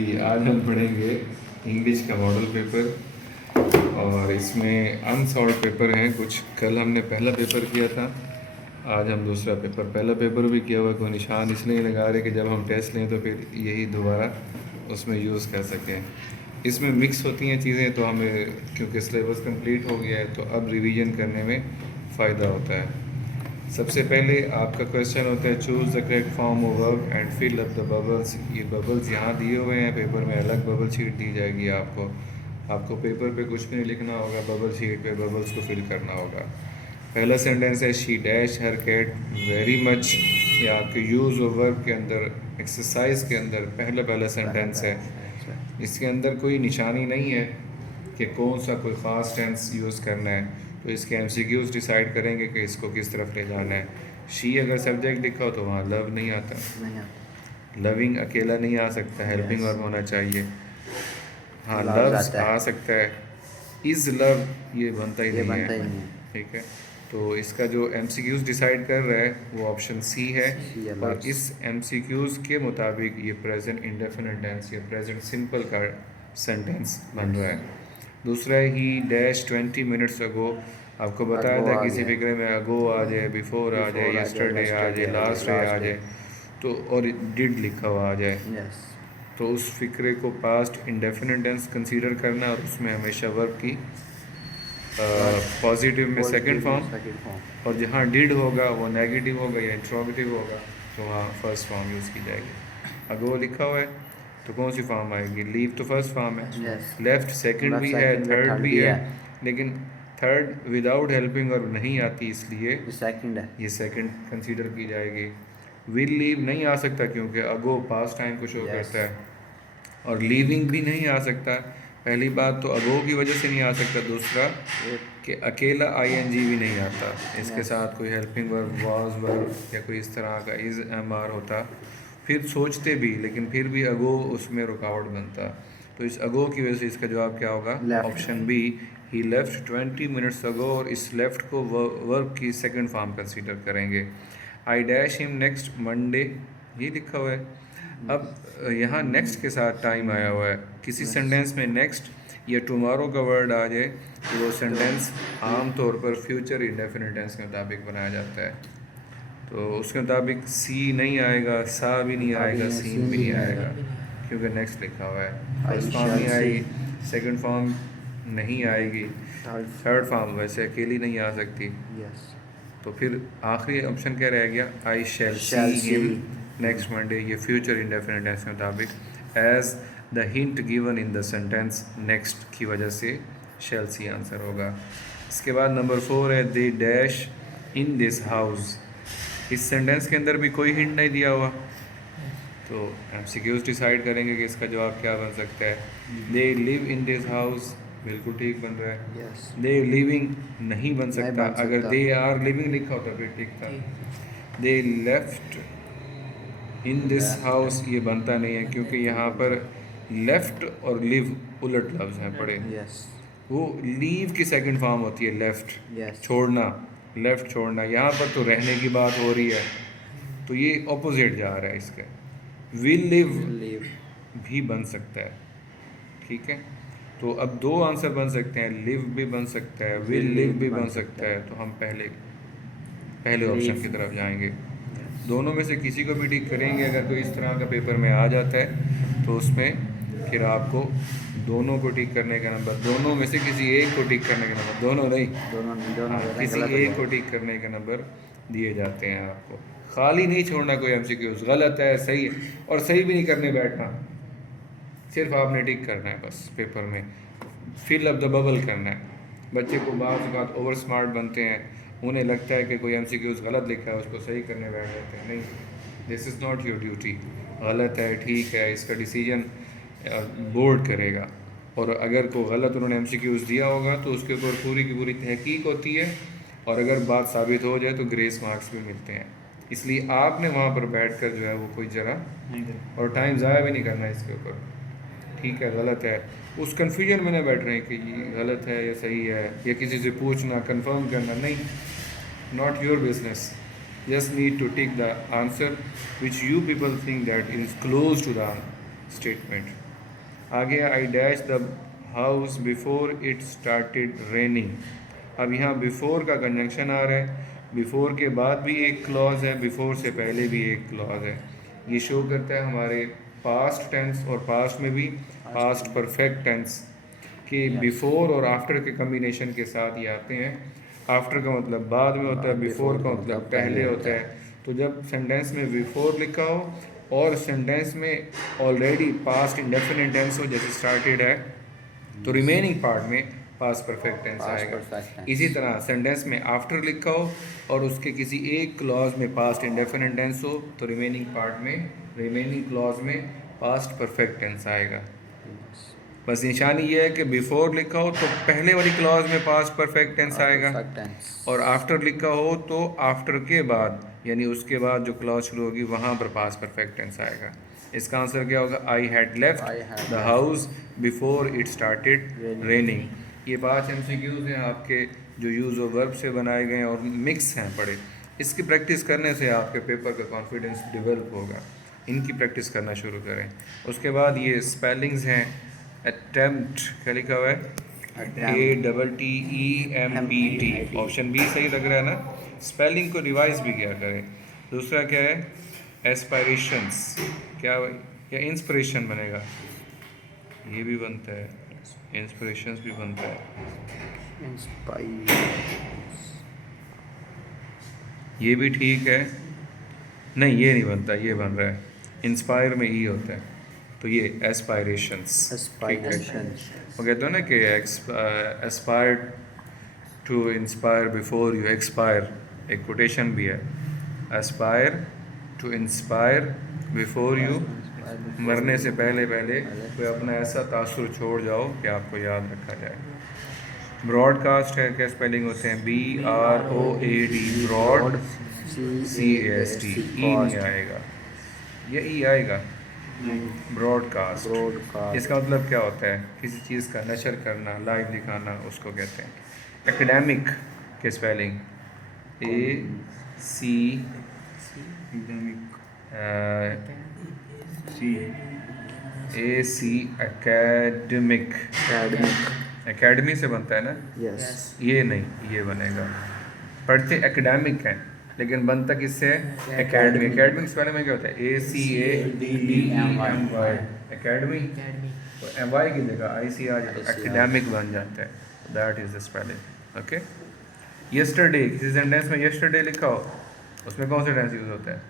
आज हम पढ़ेंगे इंग्लिश का मॉडल पेपर और इसमें अनसॉल्व पेपर हैं कुछ। कल हमने पहला पेपर किया था, आज हम दूसरा पेपर। पहला पेपर भी किया हुआ, कोई निशान इसलिए लगा रहे कि जब हम टेस्ट लें तो फिर यही दोबारा उसमें यूज़ कर सकें। इसमें मिक्स होती हैं चीज़ें, तो हमें क्योंकि सिलेबस कंप्लीट हो गया है तो अब रिवीजन करने में फ़ायदा होता है। सबसे पहले आपका क्वेश्चन होता है choose the correct form of verb and fill up the bubbles. ये बबल्स यहाँ दिए हुए हैं, पेपर में अलग बबल शीट दी जाएगी आपको पेपर पे कुछ भी नहीं लिखना होगा, बबल शीट पे बबल्स को फिल करना होगा। पहला सेंटेंस है she dash her cat very much. ये आपके यूज़ ऑफ वर्ब के अंदर, एक्सरसाइज के अंदर पहला सेंटेंस है। इसके अंदर कोई निशानी नहीं है कि कौन सा कोई ख़ास टेंस यूज़ करना है, तो इसके एमसीक्यूज़ डिसाइड करेंगे कि इसको किस तरफ ले जाना है। शी अगर सब्जेक्ट लिखा हो तो वहाँ लव नहीं आता, लविंग अकेला नहीं आ सकता, हेल्पिंग वर्ब होना चाहिए। हाँ, लव्स आ सकता है, इज़ लव ये बनता ही नहीं है। ठीक है, तो इसका जो एमसीक्यूज़ डिसाइड कर रहा है वो ऑप्शन सी है। और इस एमसीक्यूज़ के मुताबिक ये प्रेजेंट इंडेफिनिट टेंस या प्रेजेंट सिंपल का सेंटेंस बन रहा है। दूसरा है ही डैश 20 मिनट्स अगो। आपको बताया था किसी फिक्रे में अगो आ जाए, बिफोर आ जाए, यस्टरडे आ जाए, लास्ट डे आ जाए, तो और डिड लिखा हुआ आ जाए, तो उस फिक्रे को पास्ट इंडेफिनिट टेंस कंसीडर करना और उसमें हमेशा वर्ब की पॉजिटिव में सेकंड फॉर्म, और जहाँ डिड होगा वो नेगेटिव होगा या इंट्रोगेटिव होगा तो वहाँ फर्स्ट फॉर्म यूज़ की जाएगी। अगो लिखा हुआ है तो कौन सी फॉर्म आएगी? लीव तो फर्स्ट फॉर्म है, लेफ्ट सेकंड भी है, थर्ड भी है, लेकिन थर्ड विदाउट हेल्पिंग और नहीं आती, इसलिए ये सेकंड कंसीडर की जाएगी। विल लीव नहीं आ सकता क्योंकि अगो पास्ट टाइम को शो करता है, और लीविंग भी नहीं आ सकता। पहली बात तो अगो की वजह से नहीं आ सकता, दूसरा कि अकेला आईएनजी भी नहीं आता, इसके साथ कोई हेल्पिंग वर्ब, वाज वर्ब या कोई इस तरह का इज़ एम आर होता, फिर सोचते भी, लेकिन फिर भी अगो उसमें रुकावट बनता। तो इस अगो की वजह से इसका जवाब क्या होगा? ऑप्शन बी, ही लेफ्ट 20 मिनट्स अगो। और इस लेफ्ट को वर्ब की सेकंड फॉर्म कंसीडर करेंगे। I dash him next Monday, ये लिखा हुआ है। अब यहाँ नेक्स्ट के साथ टाइम आया हुआ है, किसी सेंटेंस में नेक्स्ट या टुमारो का वर्ड आ जाए तो वो सेंटेंस आम तौर पर फ्यूचर इंडेफिनिट टेंस के मुताबिक बनाया जाता है, तो उसके मुताबिक सी नहीं आएगा, सा भी नहीं आएगा, सीन भी नहीं आएगा, क्योंकि नेक्स्ट लिखा हुआ है। फर्स्ट फॉर्म नहीं आएगी, सेकंड फॉर्म नहीं आएगी, थर्ड फॉर्म वैसे अकेली नहीं आ सकती, तो फिर आखिरी ऑप्शन क्या रह गया? I shall see him next Monday. ये फ्यूचर इंडेफिनिट टेंस के मुताबिक as the hint given in the sentence next की वजह से शैल सी आंसर होगा। इसके बाद नंबर 4 है they dash in this house. इस सेंटेंस के अंदर भी कोई हिंट नहीं दिया हुआ, तो एमसीक्यूज डिसाइड करेंगे कि इसका जवाब क्या बन सकता है। They live in this house बिल्कुल ठीक बन रहा है, दे लिविंग नहीं बन सकता, अगर दे आर लिविंग लिखा होता फिर ठीक था। They left in this house ये बनता नहीं है, क्योंकि यहाँ पर लेफ्ट और लिव उलट लफ्ज़ हैं पड़े। वो लीव की सेकंड फॉर्म होती है लेफ्ट, छोड़ना, लेफ्ट छोड़ना। यहाँ पर तो रहने की बात हो रही है, तो ये ऑपोजिट जा रहा है इसका। विल लिव भी बन सकता है, ठीक है। तो अब दो आंसर बन सकते हैं, लिव भी बन सकता है, विल लिव भी बन सकता है, तो हम पहले ऑप्शन की तरफ जाएंगे। दोनों में से किसी को भी टिक करेंगे। अगर कोई इस तरह का पेपर में आ जाता है तो उसमें फिर आपको दोनों को टिक करने का नंबर, दोनों में से किसी एक को टिक करने का नंबर, दोनों नहीं, किसी एक को टिक करने का नंबर दिए जाते हैं आपको। खाली नहीं छोड़ना कोई एमसीक्यूज, गलत है सही है, और सही भी नहीं करने बैठना, सिर्फ आपने टिक करना है बस। पेपर में फिल अप द बबल करना है। बच्चे को बात बात ओवर स्मार्ट बनते हैं, उन्हें लगता है कि कोई एमसीक्यूज गलत लिखा है उसको सही करने बैठ जाते हैं। नहीं, this is not your duty. गलत है, ठीक है, इसका डिसीजन बोर्ड करेगा, और अगर कोई गलत उन्होंने एमसीक्यूज दिया होगा तो उसके ऊपर पूरी की पूरी तहकीक होती है, और अगर बात साबित हो जाए तो ग्रेस मार्क्स भी मिलते हैं। इसलिए आपने वहाँ पर बैठ कर जो है वो कोई ज़रा और टाइम ज़ाया भी नहीं करना इसके ऊपर। ठीक है, गलत है, उस कन्फ्यूजन में ना बैठ रहे हैं कि ये गलत है या सही है, या किसी से पूछना कंफर्म करना, नहीं, not your business. Just need to tick the answer which you people think that is close to the statement. आगे I dash the house before it started raining. अब यहाँ बिफोर का कंजंक्शन आ रहा है, बिफोर के बाद भी एक क्लॉज है, बिफोर से पहले भी एक क्लॉज है। ये शो करता है हमारे पास्ट टेंस और पास्ट में भी पास्ट परफेक्ट टेंस कि बिफोर और आफ्टर के कम्बिनेशन के साथ ये आते हैं। आफ्टर का मतलब बाद में होता है, बिफोर का मतलब पहले होता है। तो जब सेंटेंस में बिफोर लिखा हो और सेंटेंस में ऑलरेडी पास्ट इंडेफिनिट टेंस हो, जैसे स्टार्टेड है, तो रिमेनिंग पार्ट में पास्ट परफेक्ट टेंस आएगा। इसी तरह सेंटेंस में आफ्टर लिखा हो और उसके किसी एक क्लॉज में पास्ट इंडेफिनिट टेंस हो, तो रिमेनिंग पार्ट में, रिमेनिंग क्लॉज में पास्ट परफेक्ट टेंस आएगा। बस निशानी ये है कि बिफोर लिखा हो तो पहले वाली क्लॉज में पास्ट परफेक्ट टेंस आएगा, और आफ्टर लिखा हो तो आफ्टर के बाद यानी उसके बाद जो क्लॉज शुरू होगी वहाँ पर पास्ट परफेक्ट टेंस आएगा। इसका आंसर क्या होगा? I had left the house before it started raining. ये 5 MCQs हैं आपके जो यूज़ ऑफ वर्ब से बनाए गए हैं और मिक्स हैं पढ़े। इसकी प्रैक्टिस करने से आपके पेपर का कॉन्फिडेंस डेवलप होगा। इनकी प्रैक्टिस करना शुरू करें। उसके बाद ये स्पेलिंग्स हैं। अटेम्प्ट क्या लिखा हुआ है? ATTEMPT। ऑप्शन बी सही लग रहा है ना? स्पेलिंग को रिवाइज भी किया करें। दूसरा क्या है? एस्पायरेशंस। क्या या इंस्पिरेशन बनेगा? ये भी बनता है, इंस्पिरेशंस भी बनता है, ये भी ठीक है। नहीं, ये नहीं बनता, ये बन रहा है इंस्पायर में ई होता है, तो ये एस्पायरेशंस। वो कहते हो ना कि aspire to inspire before you expire, एक कोटेशन भी है, aspire to inspire before you, मरने से पहले पहले कोई अपना ऐसा तासुर छोड़ जाओ कि आपको याद रखा जाए। ब्रॉडकास्ट है, क्या स्पेलिंग होते हैं? BROAD, broad, CAST। ई नहीं आएगा, ये ई आएगा, ब्रॉडकास्ट। इसका मतलब क्या होता है? किसी चीज़ का नशर करना, लाइव दिखाना, उसको कहते हैं। एकेडमिक के स्पेलिंग AC एकेडमिक, एकेडमी से बनता है ना? ये नहीं, ये बनेगा। पढ़ते एकेडमिक हैं लेकिन बनता किससे है? एकेडमी। एकेडमिक स्पेलिंग में क्या होता है? ACADEMY, academy. तो MY की जगह IC आ जाए, एकेडमिक बन जाता है। That is the spelling. Okay. Yesterday, किसी सेंटेंस में यस्टरडे लिखा हो, उसमें कौन सा टेंस यूज होता है?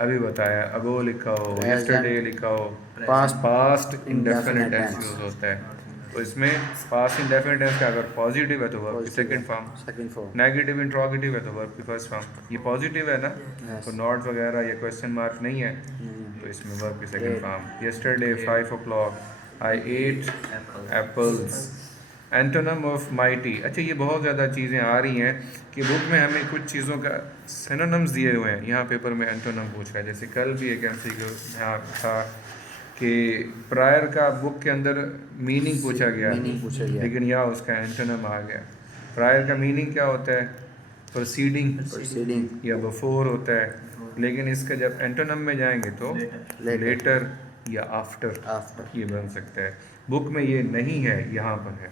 अभी बताया। अगो लिखा हो, यस्टरडे लिखा हो, पास्ट इंडेफिनिट टेंस यूज होता है। तो इसमें पास्ट इंडेफिनिट टेंस का अगर पॉजिटिव है तो वर्ब की सेकंड फॉर्म, नेगेटिव इंट्रोगेटिव है तो वर्ब की फर्स्ट फॉर्म। ये पॉजिटिव है ना, तो नॉट वगैरह या क्वेश्चन मार्क नहीं है, तो इसमें वर्ब की second form. Yesterday 5 o'clock I ate apples. Antonym of mighty. अच्छा, ये बहुत ज़्यादा चीज़ें आ रही हैं कि बुक में हमें कुछ चीज़ों का सिनोनिम्स दिए हुए हैं, यहाँ पेपर में एंटोनम पूछ रहा है। जैसे कल भी एक MCQ यहाँ था कि प्रायर का बुक के अंदर मीनिंग पूछा गया, लेकिन यहाँ उसका एंटोनम आ गया। प्रायर का मीनिंग क्या होता है? प्रोसीडिंग या बिफोर होता है, लेकिन इसका जब एंटोनम में जाएंगे तो लेटर या आफ्टर ये बन सकता है। बुक में ये नहीं है, यहाँ पर है।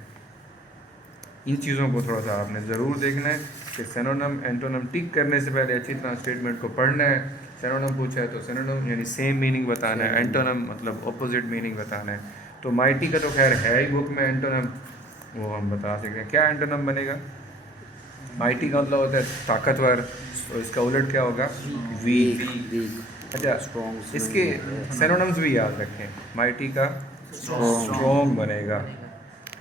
इन चीज़ों को थोड़ा सा आपने ज़रूर देखना है कि सिनोनिम एंटोनिम टिक करने से पहले अच्छी तरह स्टेटमेंट को पढ़ना है। सिनोनिम पूछा है तो सिनोनिम यानी सेम मीनिंग बताना है, एंटोनिम मतलब ऑपोजिट मीनिंग बताना है। तो माइटी का तो खैर है ही बुक में एंटोनिम, वो हम बता सकते हैं। क्या एंटोनिम बनेगा? माइटी का मतलब होता है ताकतवर, तो इसका उलट क्या होगा? वीक। अच्छा, इसके सिनोनिम्स भी याद रखें। माइटी का स्ट्रॉन्ग बनेगा,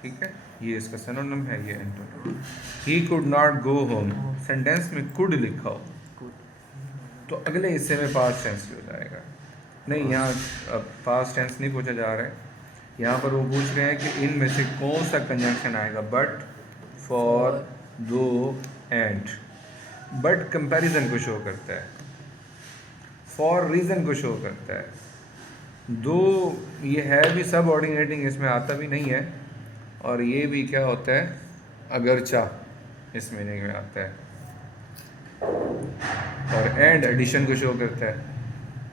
ठीक है, ये इसका सिनोनिम है, ये antonym. He could not go home, sentence में कुड लिखा हो तो अगले हिस्से में पास्ट टेंस हो जाएगा। नहीं, यहाँ पास्ट टेंस नहीं पूछा जा रहा है, यहाँ पर वो पूछ रहे हैं कि इनमें से कौन सा कंजंक्शन आएगा? बट, फॉर, दो, एंड। बट कंपैरिजन को शो करता है, फॉर रीज़न को शो करता है, दो ये है भी सब ऑर्डिनेटिंग, इसमें आता भी नहीं है, और ये भी क्या होता है? अगरचा इस मीनिंग में आता है। और एंड एडिशन को शो करता है।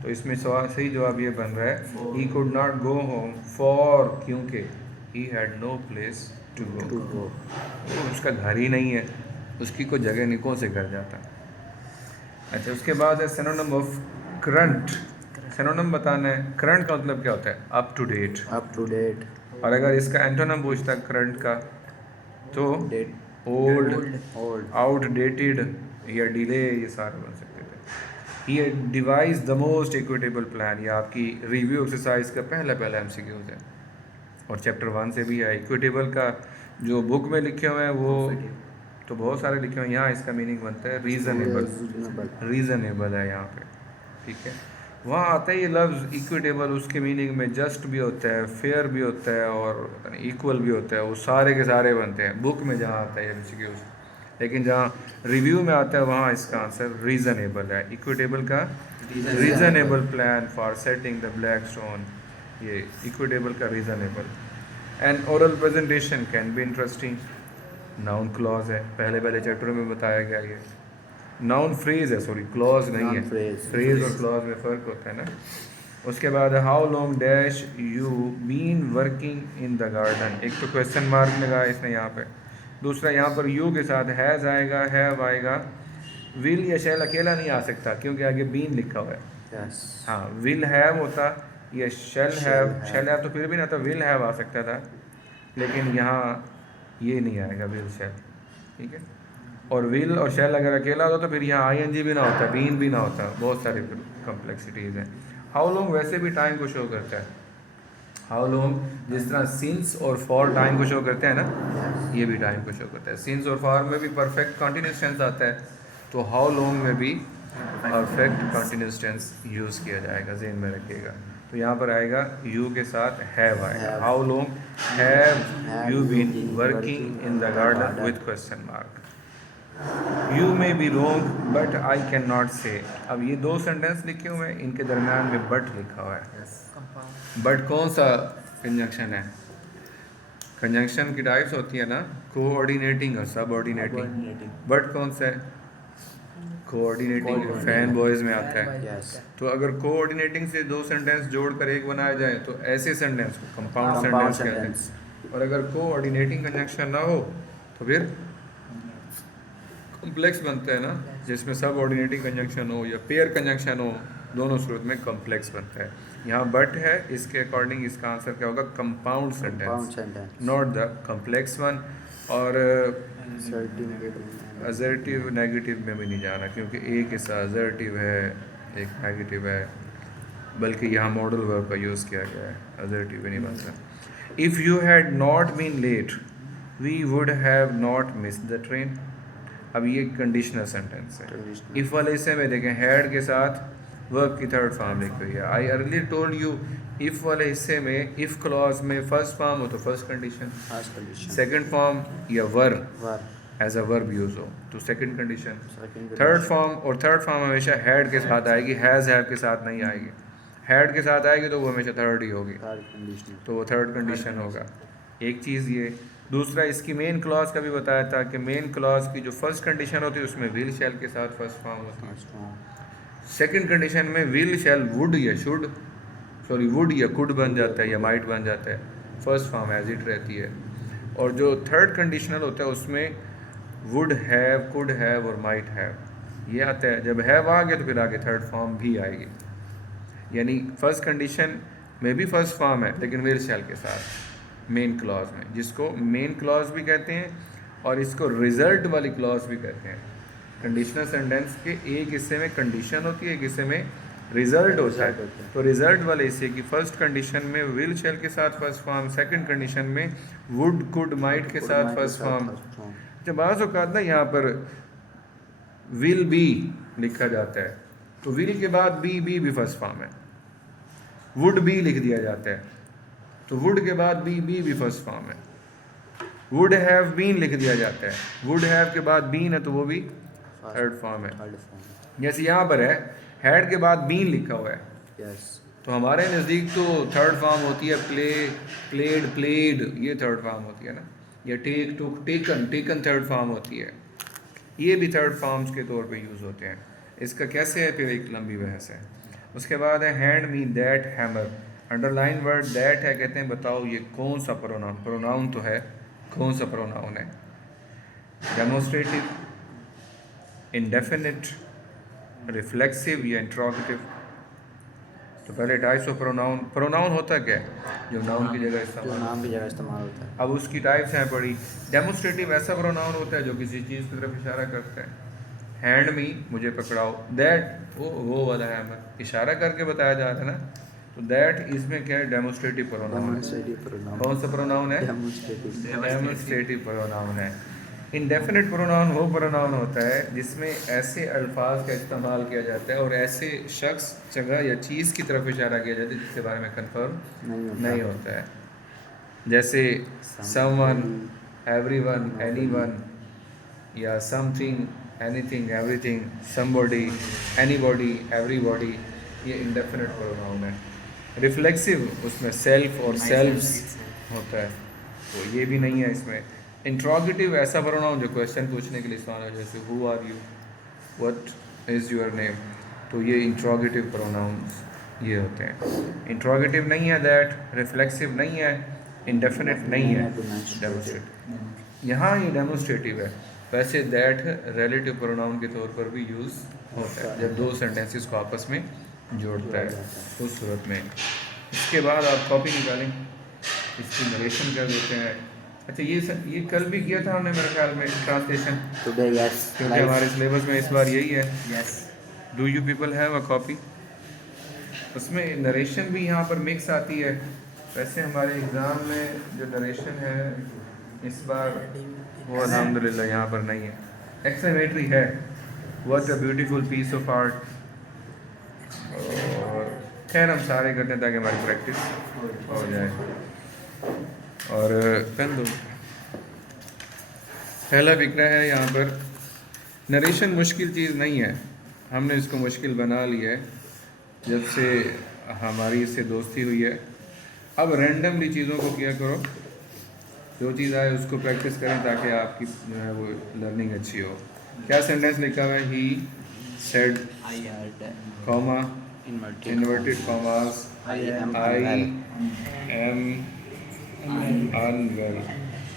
तो इसमें सही जवाब ये बन रहा है he could not go home for, क्योंकि he had no place to go, उसका घर ही नहीं है, उसकी कोई जगह नहीं, कौन से घर जाता। अच्छा, उसके बाद है सिनोनिम ऑफ करंट। सिनोनिम बताना है। करंट का मतलब क्या होता है? Up to date. Up to date. और अगर इसका एंटोनिम पूछता है करंट का तो डेट। Old, old. आउटडेटेड या डिले, ये सारे बन सकते थे। ये devise the most equitable plan, ये आपकी रिव्यू एक्सरसाइज का पहला एमसीक्यूज है और चैप्टर 1 से भी है। इक्विटेबल का जो बुक में लिखे हुए हैं वो तो बहुत सारे लिखे हुए हैं, यहाँ इसका मीनिंग बनता है रीज़नेबल। रीज़नेबल है यहाँ पे, ठीक है। वहाँ आता है ये लफ्ज़ इक्विटेबल, उसके मीनिंग में जस्ट भी होता है, फेयर भी होता है और इक्वल भी होता है, वो सारे के सारे बनते हैं बुक में जहाँ आता है एमसीक्यूज। लेकिन जहाँ रिव्यू में आता है वहाँ इसका आंसर रीज़नेबल है। इक्विटेबल का reasonable plan for setting the black stone, ये इक्विटेबल का reasonable. And oral presentation can be interesting, noun clause है, पहले चैप्टर में बताया गया। ये नाउन फ्रेज है, सॉरी क्लॉज नहीं है, फ्रेज और क्लॉज में फ़र्क होता है ना। उसके बाद how long dash you been working in the garden, एक तो क्वेश्चन मार्क लगाया इसने यहाँ पे, दूसरा यहाँ पर यू के साथ हैज़ आएगा, हैव आएगा, विल या शैल अकेला नहीं आ सकता क्योंकि आगे बीन लिखा हुआ है। हाँ, विल हैव होता या शेल हैव तो फिर भी ना, तो विल हैव आ सकता था, लेकिन यहाँ ये नहीं आएगा विल शेल, ठीक है। और विल और शेल अगर अकेला होता तो फिर यहाँ आईएनजी भी ना होता, बीन भी ना होता, बहुत सारी कॉम्प्लेक्सिटीज़ हैं। हाउ लॉन्ग वैसे भी टाइम को शो करता है, हाउ लॉन्ग जिस तरह सिंस और फॉर टाइम को शो करते हैं ना, ये भी टाइम को शो करता है। सिंस और फॉर में भी परफेक्ट कंटिन्यूस टेंस आता है, तो हाउ लॉन्ग में भी परफेक्ट कंटिन्यूस टेंस यूज़ किया जाएगा, ज़हन में रखिएगा। तो यहाँ पर आएगा यू के साथ हैव आएगा, how long have you been working in the garden with question mark. You may be wrong but I can not say, अब ये दो सेंटेंस लिखे हुए हैं, इनके दरम्यान में बट लिखा हुआ है। बट कौन सा कंजंक्शन है? कंजंक्शन की टाइप्स होती है ना, कोऑर्डिनेटिंग और सबऑर्डिनेटिंग। बट कौन सा है? कोऑर्डिनेटिंग, फैन बॉयज़ में आता है। तो अगर कोऑर्डिनेटिंग से दो सेंटेंस जोड़कर एक बनाया जाए तो ऐसे सेंटेंस को कंपाउंड सेंटेंस कहते हैं। और अगर कोऑर्डिनेटिंग कंजंक्शन ना हो तो फिर कॉम्प्लेक्स बनता है ना, जिसमें सब ऑर्डिनेटिंग कंजंक्शन हो या पेयर कंजंक्शन हो, दोनों सूरत में कॉम्प्लेक्स बनता है। यहाँ बट है, इसके अकॉर्डिंग इसका आंसर क्या होगा? Compound sentence, not the complex one. और असर्टिव नेगेटिव में भी नहीं जाना, क्योंकि एक हिस्सा असर्टिव है एक नेगेटिव है, बल्कि यहाँ मॉडल वर्ब का यूज़ किया गया है, असर्टिव भी नहीं बनता। If you had not been late we would have not miss the train, अब ये कंडीशनल सेंटेंस है। इफ़ वाले हिस्से में देखें, हैड के साथ वर्ब की थर्ड फॉर्म लिखी हुई है। I early told you, if वाले हिस्से में इफ़ क्लॉज में फर्स्ट फॉर्म हो तो फर्स्ट कंडीशन, सेकंड फॉर्म या verb as a verb use हो तो सेकंड कंडीशन, थर्ड फॉर्म। और थर्ड फॉर्म हमेशा हैड के साथ आएगी, हैज़ हैव के साथ नहीं आएगी। हैड के साथ आएगी तो वो हमेशा थर्ड ही होगी, तो वो थर्ड कंडीशन होगा। एक चीज़ ये। दूसरा, इसकी मेन क्लॉज का भी बताया था कि मेन क्लॉज की जो फर्स्ट कंडीशन होती है उसमें विल शैल के साथ फर्स्ट फॉर्म होती है। सेकंड कंडीशन में विल शैल वुड या शुड, सॉरी वुड या कुड बन जाता है या माइट बन जाता है, फर्स्ट फॉर्म एज इट रहती है। और जो थर्ड कंडीशनल होता है उसमें वुड हैव, कुड हैव और माइट हैव ये आता है। जब हैव आ गया तो फिर आगे थर्ड फॉर्म भी आएगी, यानी फर्स्ट कंडीशन में भी फर्स्ट फॉर्म है लेकिन विल शैल के साथ मेन क्लॉज में, जिसको मेन क्लॉज भी कहते हैं और इसको रिजल्ट वाली क्लॉज भी कहते हैं। कंडीशनल सेंटेंस के एक हिस्से में कंडीशन होती है, एक हिस्से में रिजल्ट होता है। तो रिजल्ट वाले हिस्से की फर्स्ट कंडीशन में विल शैल के साथ फर्स्ट फॉर्म, सेकंड कंडीशन में वुड कुड माइट के साथ फर्स्ट फॉर्म। जब बाज़ औक़ात ना यहाँ पर विल बी लिखा जाता है तो विल के बाद बी भी फर्स्ट फॉर्म है। वुड बी लिख दिया जाता है तो वुड के बाद बी भी फर्स्ट फॉर्म है। वुड हैव बीन लिख दिया जाता है, वुड हैव के बाद बीन है तो वो भी थर्ड फॉर्म है। जैसे यहाँ पर है हैड के बाद बीन लिखा हुआ है, तो हमारे नज़दीक तो थर्ड फॉर्म होती है प्ले, प्लेड, प्लेड, ये थर्ड फॉर्म होती है ना, या टेक, टुक, टेकन, टेकन थर्ड फॉर्म होती है। ये भी थर्ड फॉर्म्स के तौर पे यूज़ होते हैं। इसका कैसे है फिर एक लंबी बहस है। उसके बाद है hand me that hammer. Underline word that है, कहते हैं बताओ ये कौन सा प्रोनाउन, प्रोनाउन तो है, कौन सा प्रोनाउन है? डेमोस्ट्रेटिव, इंडेफिनिट, रिफ्लेक्सिव या इंट्रोगेटिव? तो पहले टाइप्स ऑफ प्रोनाउन। प्रोनाउन होता क्या है? जो नाउन की जगह जो इस्तेमाल नाम की जगह इस्तेमाल होता है। अब उसकी टाइप्स हैं पढ़ी। डेमोस्ट्रेटिव ऐसा प्रोनाउन होता है जो किसी चीज़ की तरफ इशारा करता है। हैंड मी, मुझे पकड़ाओ। दैट, वो वाला है, हमें इशारा करके बताया जा रहा है ना, तो दैट इसमें क्या है? डेमोस्ट्रेटिव प्रोनाउन है। Demonstrative pronoun. कौन सा प्रोनाउन है? डेमोन्स्ट्रेटिव। डेमोस्ट्रेटिव प्रोनाउन है। इंडेफिनिट प्रोनाउन वो प्रोनाउन होता है जिसमें ऐसे अल्फाज का इस्तेमाल किया जाता है और ऐसे शख्स, जगह या चीज़ की तरफ इशारा किया जाता है जिसके बारे में कंफर्म नहीं होता है। जैसे समवन, एवरीवन, एनीवन, या something, anything, everything, somebody, anybody, everybody, ये इंडेफिनिट प्रोनाउन है। रिफ्लेक्सिव, उसमें सेल्फ और सेल्व्स होता है, तो ये भी नहीं है इसमें। इंट्रोगेटिव ऐसा प्रोनाउन जो क्वेश्चन पूछने के लिए इस्तेमाल हो, जैसे who are you, what is your name, तो ये इंट्रोगेटिव प्रोनाउंस ये होते हैं। इंट्रोगेटिव नहीं है दैट, रिफ्लेक्सिव नहीं है, इंडेफिनिट नहीं है, डेमोस्ट्रेटिव। यहाँ ये डेमोस्ट्रेटिव है। वैसे दैट रिलेटिव प्रोनाउन के तौर पर भी यूज़ होता है जब दो सेंटेंसेस को आपस में जोड़ता है उस सूरत में। इसके बाद आप कॉपी निकालें, इसकी नरेशन कर देते हैं। अच्छा, ये कल भी किया था हमने मेरे ख्याल में ट्रांसलेशन, टुडे यस, क्योंकि हमारे सिलेबस में इस बार यही है। Yes. Do you people have a copy? उसमें नरेशन भी यहाँ पर मिक्स आती है। वैसे हमारे एग्ज़ाम में जो नरेशन है इस बार वो अल्हम्दुलिल्लाह यहाँ पर नहीं है। एक्सक्लेमेटरी है, what a beautiful piece of art, और खैर हम सारे करते हैं ताकि हमारी प्रैक्टिस हो जाए। और पेन दो। पहला फिक्रा है यहाँ पर, नरेशन मुश्किल चीज़ नहीं है, हमने इसको मुश्किल बना लिया है जब से हमारी इससे दोस्ती हुई है। अब रैंडमली चीज़ों को किया करो, जो चीज़ आए उसको प्रैक्टिस करें ताकि आपकी जो है वो लर्निंग अच्छी हो। क्या सेंटेंस लिखा हुआ है? He said, comma, inverted commas, I am unwell.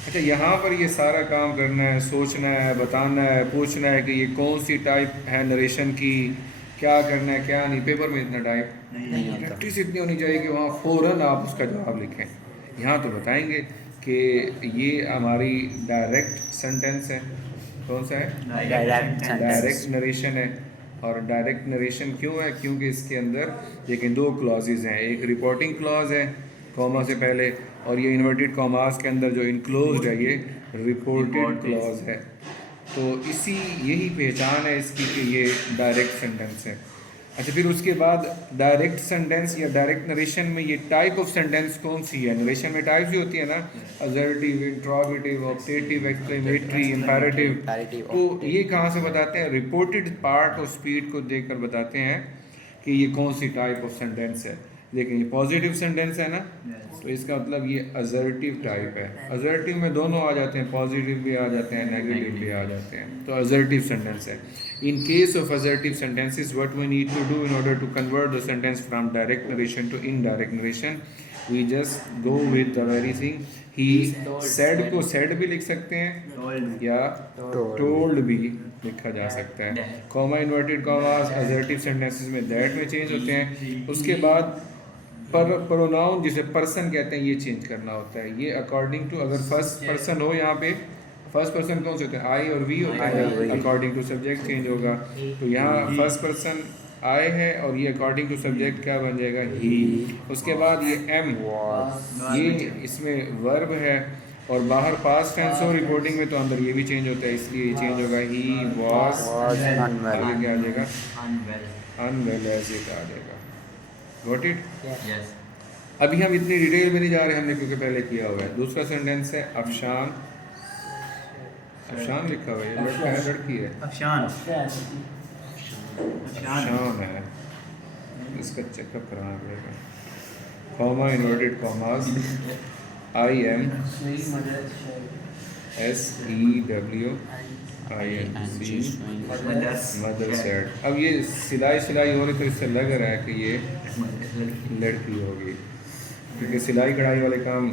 अच्छा, यहाँ पर ये सारा काम करना है, सोचना है, बताना है, पूछना है कि ये कौन सी टाइप है नरेशन की, क्या करना है क्या नहीं। पेपर में इतना टाइम नहीं होता। प्रैक्टिस इतनी होनी चाहिए कि वहाँ फ़ौरन आप उसका जवाब लिखें। यहाँ तो बताएंगे कि ये हमारी डायरेक्ट सेंटेंस है। कौन सा है? डायरेक्ट नरेशन है। और डायरेक्ट नरेशन क्यों है? क्योंकि इसके अंदर लेकिन दो क्लॉजेज़ हैं, एक रिपोर्टिंग क्लॉज है कॉमा से पहले, और ये इन्वर्टेड कॉमास के अंदर जो इनक्लोज्ड है ये रिपोर्टेड क्लॉज है। तो इसी यही पहचान है इसकी कि ये डायरेक्ट सेंटेंस है। अच्छा, फिर उसके बाद डायरेक्ट सेंटेंस या डायरेक्ट नरेशन में ये टाइप ऑफ सेंटेंस कौन सी है? नरेशन में टाइप्स ही होती है ना, assertive, interrogative, optative, exclamatory, imperative. तो ये कहाँ से बताते हैं? रिपोर्टेड पार्ट ऑफ स्पीड को देखकर बताते हैं कि ये कौन सी टाइप ऑफ सेंटेंस है। लेकिन ये पॉजिटिव सेंटेंस है ना, तो इसका मतलब ये असर्टिव टाइप है। असर्टिव में दोनों आ जाते हैं, पॉजिटिव भी आ जाते हैं, नेगेटिव भी आ जाते हैं, तो असर्टिव सेंटेंस है। In case of assertive sentences, what we need to do in order to convert the sentence from direct narration to indirect narration, we just go with the very thing. He said को said भी लिख सकते हैं या told भी लिखा जा सकता है। Comma, inverted commas assertive sentences में that में चेंज होते हैं। उसके बाद पर प्रोनाउन जिसे पर्सन कहते हैं ये चेंज करना होता है। ये अकॉर्डिंग टू, अगर फर्स्ट पर्सन हो, यहाँ पे फर्स्ट पर्सन कौन से होते हैं? आई और वी होता है, अकॉर्डिंग टू सब्जेक्ट चेंज होगा। तो यहाँ फर्स्ट पर्सन आई है और ये अकॉर्डिंग टू सब्जेक्ट क्या बन जाएगा? ही। उसके बाद ये एम, ये इसमें वर्ब है, और बाहर पास्ट टेंस हो रिपोर्टिंग में तो अंदर ये भी चेंज होता है, इसलिए ये चेंज होगा। ही वॉज अनवेल, आगे क्या आ जाएगा? अनवेल, ऐसे क्या आ जाएगा? Got it? यस। अभी हम इतनी डिटेल में नहीं जा रहे, हमने क्योंकि पहले किया हुआ है। दूसरा सेंटेंस है अफशान। अफशान लिखा हुआ है, लड़का है लड़की है? अफशान है, इसका चेकअप कराना पड़ेगा। Comma, inverted commas, I M SEWINC Mothers. Mother said. अब ये सिलाई सिलाई हो रही तो इससे लग रहा है कि ये लड़की होगी, क्योंकि सिलाई कढ़ाई वाले काम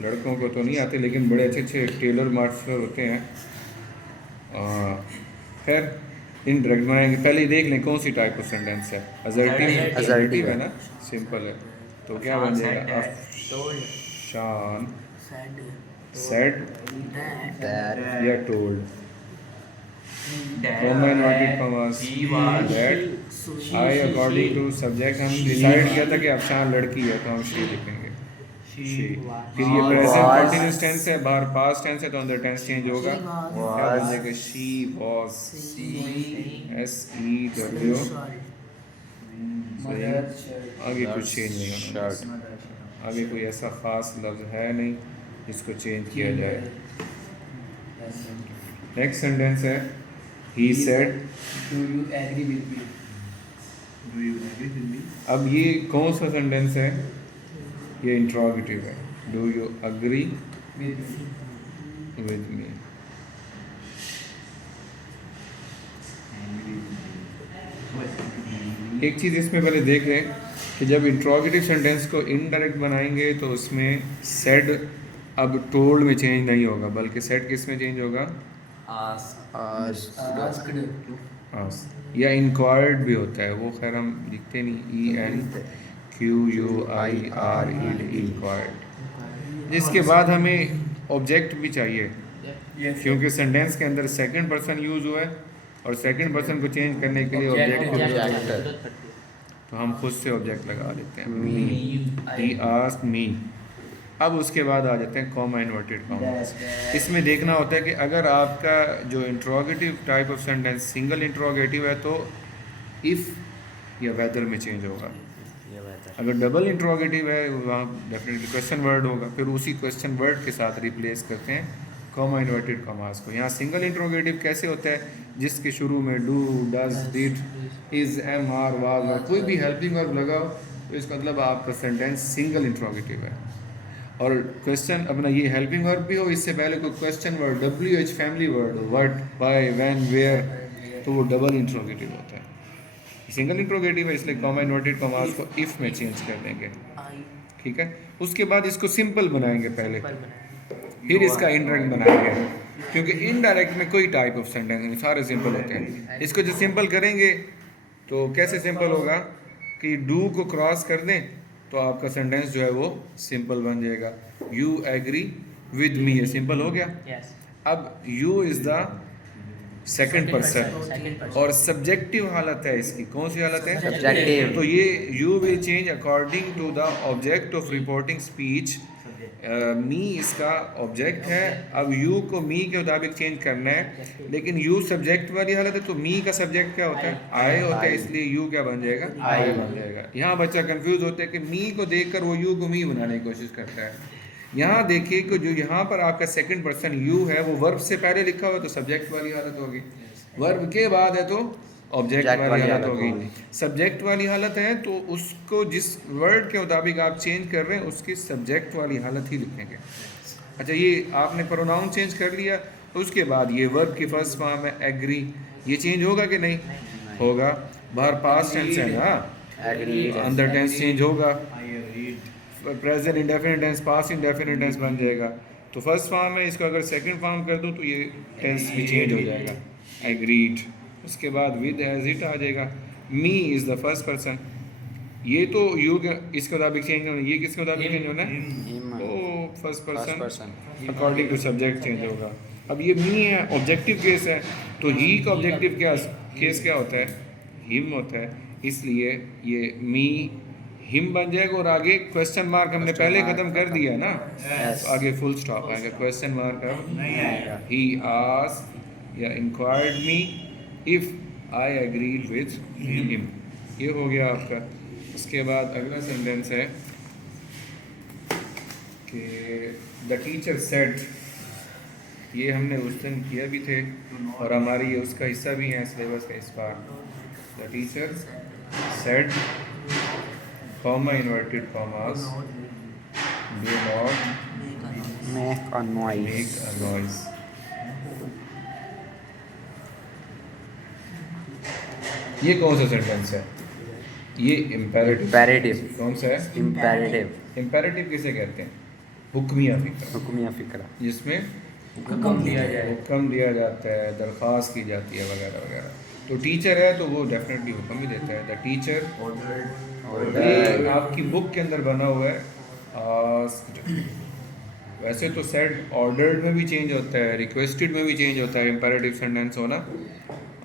लड़कों को तो नहीं आते, लेकिन बड़े अच्छे अच्छे टेलर मास्टर होते हैं। खैर इन ड्रग बनाएंगे, पहले देख लें कौन सी टाइप ऑफ सेंटेंस है। असर्टिव है ना, सिंपल है, तो क्या बन जाएगा? अफशान सेड या told. Comma inverted commas that I according to subject हम डिसाइड किया था कि अफशान लड़की है तो हम शी लिखेंगे, शी। फिर ये प्रेजेंट कंटीन्यूअस टेंस है, बाहर पास्ट टेंस है तो अंदर टेंस चेंज होगा, क्या बन जाएगा? She was SEW। आगे कुछ चेंज नहीं होना, आगे कोई ऐसा खास लफ्ज़ है नहीं जिसको चेंज किया जाए। नेक्स्ट सेंटेंस है he said Do you agree with me? अब ये कौन सा सेंटेंस है? ये इंट्रोगेटिव है। Do you agree With me. With me. एक चीज़ इसमें पहले देख लें कि जब इंट्रोगेटिव सेंटेंस को इनडायरेक्ट बनाएंगे तो उसमें सेड अब टोल्ड में चेंज नहीं होगा, बल्कि सेड किस में चेंज होगा? Asked. आस्क। या इंक्वायर्ड भी होता है, वो खैर हम लिखते नहीं, ENQUIRED इंक्वायर्ड। जिसके बाद हमें ऑब्जेक्ट भी चाहिए, क्योंकि सेंटेंस के अंदर सेकंड पर्सन यूज़ हुआ है और सेकंड पर्सन को चेंज करने के लिए ऑब्जेक्ट की जरूरत है, तो हम खुद से ऑब्जेक्ट लगा देते हैं, मी। He asked me. अब उसके बाद आ जाते हैं कॉमा इन्वर्टेड कॉमा। इसमें देखना होता है कि अगर आपका जो interrogative type of sentence single interrogative है तो इफ़ या वेदर में चेंज होगा। अगर डबल इंट्रोगेटिव है वहाँ डेफिनेटली क्वेश्चन वर्ड होगा, फिर उसी क्वेश्चन वर्ड के साथ रिप्लेस करते हैं कॉमा इन्वर्टेड कॉमास को। यहाँ सिंगल इंट्रोगेटिव कैसे होता है? जिसके शुरू में do, does, did, is, am, are, was और कोई भी हेल्पिंग वर्ब लगाओ तो इसका मतलब आपका सेंटेंस सिंगल इंट्रोगेटिव है। और क्वेश्चन अपना ये हेल्पिंग वर्ब भी हो, इससे पहले कोई question word WH family word हो, व्हाट, व्हाई, व्हेन, वेयर, तो वो डबल इंट्रोगेटिव होता है। सिंगल इंट्रोगेटिव है इसलिए कॉमा इन्वर्टेड कॉमास को इफ़ में चेंज कर देंगे, ठीक है। उसके बाद इसको सिंपल बनाएंगे पहले, फिर इसका इनडायरेक्ट बनाएंगे, क्योंकि इनडायरेक्ट में कोई टाइप ऑफ सेंटेंस नहीं, सारे सिंपल होते हैं। इसको जो सिंपल करेंगे तो कैसे सिंपल होगा कि डू को क्रॉस कर दें तो आपका सेंटेंस जो है वो सिंपल बन जाएगा। यू एग्री विद मी, ये सिंपल हो गया। अब you is the second person और सब्जेक्टिव हालत है इसकी, कौन सी हालत है? Subjective। तो ये you will change according to the object of reporting speech. Me इसका ऑब्जेक्ट है, अब यू को मी के मुताबिक चेंज करना है, लेकिन यू सब्जेक्ट वाली हालत है तो मी का सब्जेक्ट क्या होता है? आई होता है, इसलिए यू क्या बन जाएगा? आई बन जाएगा। यहाँ बच्चा कंफ्यूज होता है कि मी को देखकर वो यू को मी बनाने की कोशिश करता है। यहाँ देखिए कि जो यहाँ पर आपका सेकंड पर्सन यू है वो वर्ब से पहले लिखा हुआ तो सब्जेक्ट वाली हालत होगी, वर्ब के बाद है तो ऑब्जेक्ट वाली हालत होगी। सब्जेक्ट वाली हालत है तो उसको जिस वर्ड के मुताबिक आप चेंज कर रहे हैं उसकी सब्जेक्ट वाली हालत ही लिखेंगे। अच्छा, ये आपने प्रोनाउन चेंज कर लिया, उसके बाद ये वर्ब की फर्स्ट फॉर्म है एग्री, ये चेंज होगा कि नहीं होगा? बाहर पास्ट टेंस है ना, अंदर टेंस चेंज होगा, present indefinite tense past indefinite tense बन जाएगा। तो फर्स्ट फॉर्म है, इसको अगर सेकंड फॉर्म कर दूं तो ये टेंस भी चेंज हो जाएगा, एग्रीड। उसके बाद विद एज इट आ जाएगा। Me is the first person, ये तो यू इसके मुताबिक चेंज होना, ये किसके मुताबिक चेंज होना है? ओ first person according to subject change होगा। अब ये मी है, ऑब्जेक्टिव केस है, तो ही का ऑब्जेक्टिव केस क्या होता है? हिम होता है, इसलिए ये मी हिम बन जाएगा और आगे क्वेश्चन मार्क हमने पहले ख़त्म कर दिया ना, तो आगे फुल स्टॉप आएगा, क्वेश्चन मार्क अब ही आस्क्ड या inquired me if I agreed with him, ये हो गया आपका। उसके बाद अगला सेंटेंस है कि द टीचर सेड, ये हमने उस दिन किया भी थे और हमारी ये उसका हिस्सा भी है सिलेबस का इस बार। The teacher said comma inverted commas do not a noise. make a noise. ये कौन सा सेंटेंस है? ये इम्पेरेटिव। Imperative. कौन सा है? Imperative. इम्पेरेटिव किसे कहते हैं? हुक्मिया फिक्रा, हुक्मिया फिक्रा। जिसमें हुक्म दिया जाए। हुक्म दिया जाता है, दरख्वास्त की जाती है वगैरह वगैरह। तो टीचर है तो वो डेफिनेटली हुक्म ही देता है। द टीचर, ये आपकी बुक के अंदर बना हुआ है asked। वैसे तो सेड ऑर्डर्ड में भी चेंज होता है, रिक्वेस्टेड में भी चेंज होता है इम्पेरेटिव सेंटेंस होना,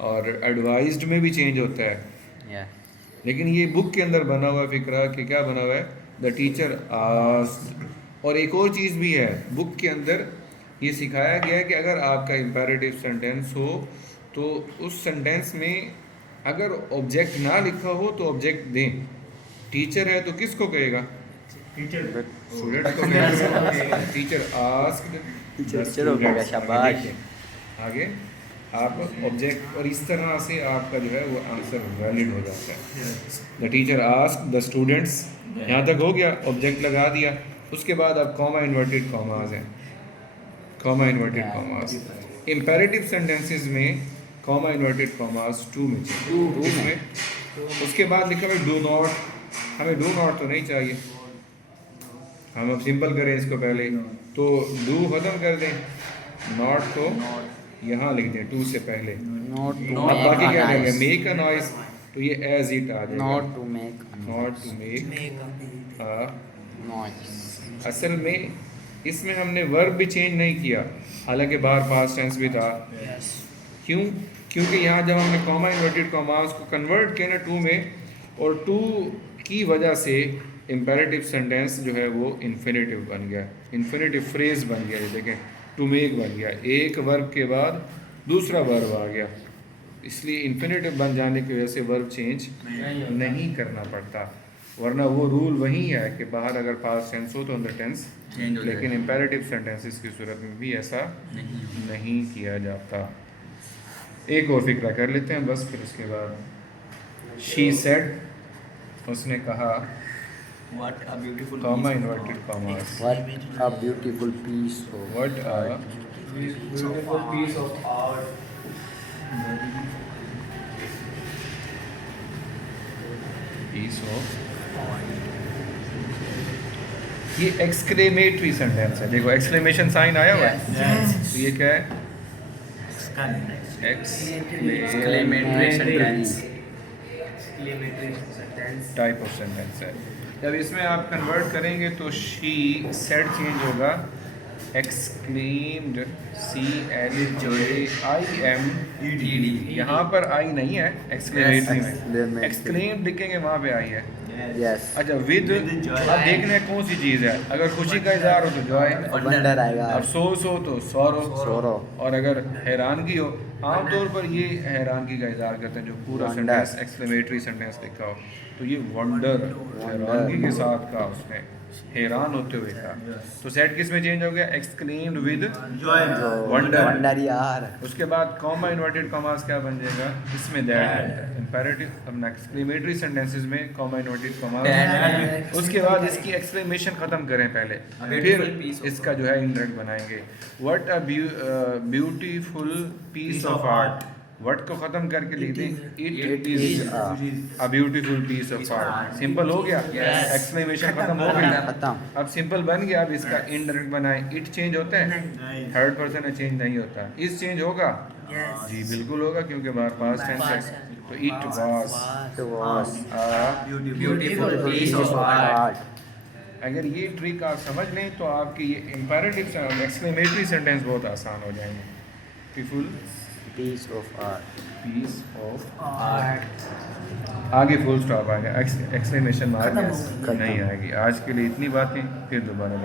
और एडवाइज्ड में भी चेंज होता है। Yeah. लेकिन ये बुक के अंदर बना हुआ फिक्रा कि क्या बना हुआ है? The teacher asked. और एक और चीज़ भी है, बुक के अंदर ये सिखाया गया है कि अगर आपका इम्पेरेटिव सेंटेंस हो तो उस सेंटेंस में अगर ऑब्जेक्ट ना लिखा हो तो ऑब्जेक्ट दें। टीचर है तो किसको कहेगा? स्टूडेंट को कहेगा। टीचर आस्क्ड, टीचर हो गया, शाबाश। आगे आप ऑब्जेक्ट, और इस तरह से आपका जो है वो आंसर वैलिड हो जाता है। The teacher asked the students, यहाँ तक हो गया, ऑब्जेक्ट लगा दिया। उसके बाद अब कॉमा इन्वर्टेड कॉमास हैं, comma inverted commas. Imperative sentences में कॉमा इन्वर्टेड कॉमास टू में चाहिए, इसमें। उसके बाद लिखा हुआ डू नॉट, हमें डू नॉट तो नहीं चाहिए, हम अब सिंपल करें इसको पहले, तो डू खत्म कर दें, नॉट को यहाँ लिख दें टू से पहले। Not to अब make बाकी a क्या देंगे? noise. मेक अ नॉइस, तो ये एज इट आ जाएगा। Not to make a not to make noise. असल में इसमें हमने वर्ब भी चेंज नहीं किया, हालांकि बाहर पास्ट टेंस भी था। क्यों? क्योंकि यहाँ जब हमने कॉमा इन्वर्टेड कॉमास को कन्वर्ट किया ना टू में, और टू की वजह से इम्पेरेटिव सेंटेंस जो है वो इन्फिनेटिव बन गया, इन्फिनेटिव फ्रेज बन गया। ये देखें, टू मेक बन गया, एक वर्ब के बाद दूसरा वर्ब आ गया, इसलिए इन्फिनेटिव बन जाने की वजह से वर्ब चेंज नहीं करना पड़ता। वरना वो रूल वही है कि बाहर अगर पास्ट टेंस हो तो अंदर टेंस चेंज हो जाए। लेकिन इम्पेरेटिव सेंटेंसेस की सूरत में भी ऐसा नहीं किया जाता। एक और फिक्रा कर लेते हैं बस, फिर उसके बाद शी सेड, उसने कहा, What a beautiful comma piece of inverted commas, What a beautiful piece of what a beautiful piece of art. Piece of, ये एक्सक्लेमेटरी सेंटेंस है। देखो एक्सक्लेमेशन साइन आया हुआ है, Yes. तो ये क्या है? Exclamatory sentence. Type of sentence है। जब इसमें आप कन्वर्ट करेंगे तो शी सेड चेंज होगा एक्सक्लेम्ड, CLAIMED। यहाँ पर आई नहीं है एक्सक्लेमेटरी में, Exclamatory. एक्सक्लेम्ड लिखेंगे वहाँ पे आई है। Yes. अच्छा विद, joy. अब देखना है कौन सी चीज़ है। अगर खुशी का इजहार हो तो जॉय, वंडर आएगा। अफसोस हो तो सौरो, सोरो। और अगर हैरानगी हो, आमतौर पर ये हैरानगी का इजहार करते हैं जो पूरा Wonder. सेंटेंस एक्सक्लेमेटरी सेंटेंस लिखा हो, तो ये वंडर, हैरानगी के साथ का, उसने हैरान होते हुए का। तो सेट किस में चेंज हो गया? Exclaimed with Wonder. वंडर यार। उसके बाद कॉमा इन्वर्टेड कॉमास क्या बन जाएगा? इसमें दैट बनता है। इम्पेरेटिव, अपना एक्सक्लेमेटरी सेंटेंसेस में कॉमा इन्वर्टेड कॉमास, उसके बाद इसकी एक्सक्लेमेशन खत्म करें पहले, फिर इसका जो है इंडायरेक्ट बनाएंगे। What a beautiful piece of art, what को खत्म करके लिख दें it is a beautiful piece of art. Simple हो गया, एक्सक्लेमेशन खत्म हो गया, खत्म। अब सिंपल बन गया। अब इसका इनडायरेक्ट बनाए, इट चेंज होता है, थर्ड पर्सन में चेंज नहीं होता। इस चेंज होगा? जी बिल्कुल होगा, क्योंकि बाहर पास्ट टेंस है। तो it was It was a, Beautiful piece of art. अगर ये ट्रिक आप समझ लें तो आपकी ये इम्पेरेटिव एक्सक्लेमेटरी सेंटेंस बहुत आसान हो जाएंगे। Beautiful piece of art. Piece of, Art. आगे फुल स्टॉप आएगा, एक्सक्लेमेशन मार्क खत्म। नहीं आएगी। आज के लिए इतनी बातें, फिर दोबारा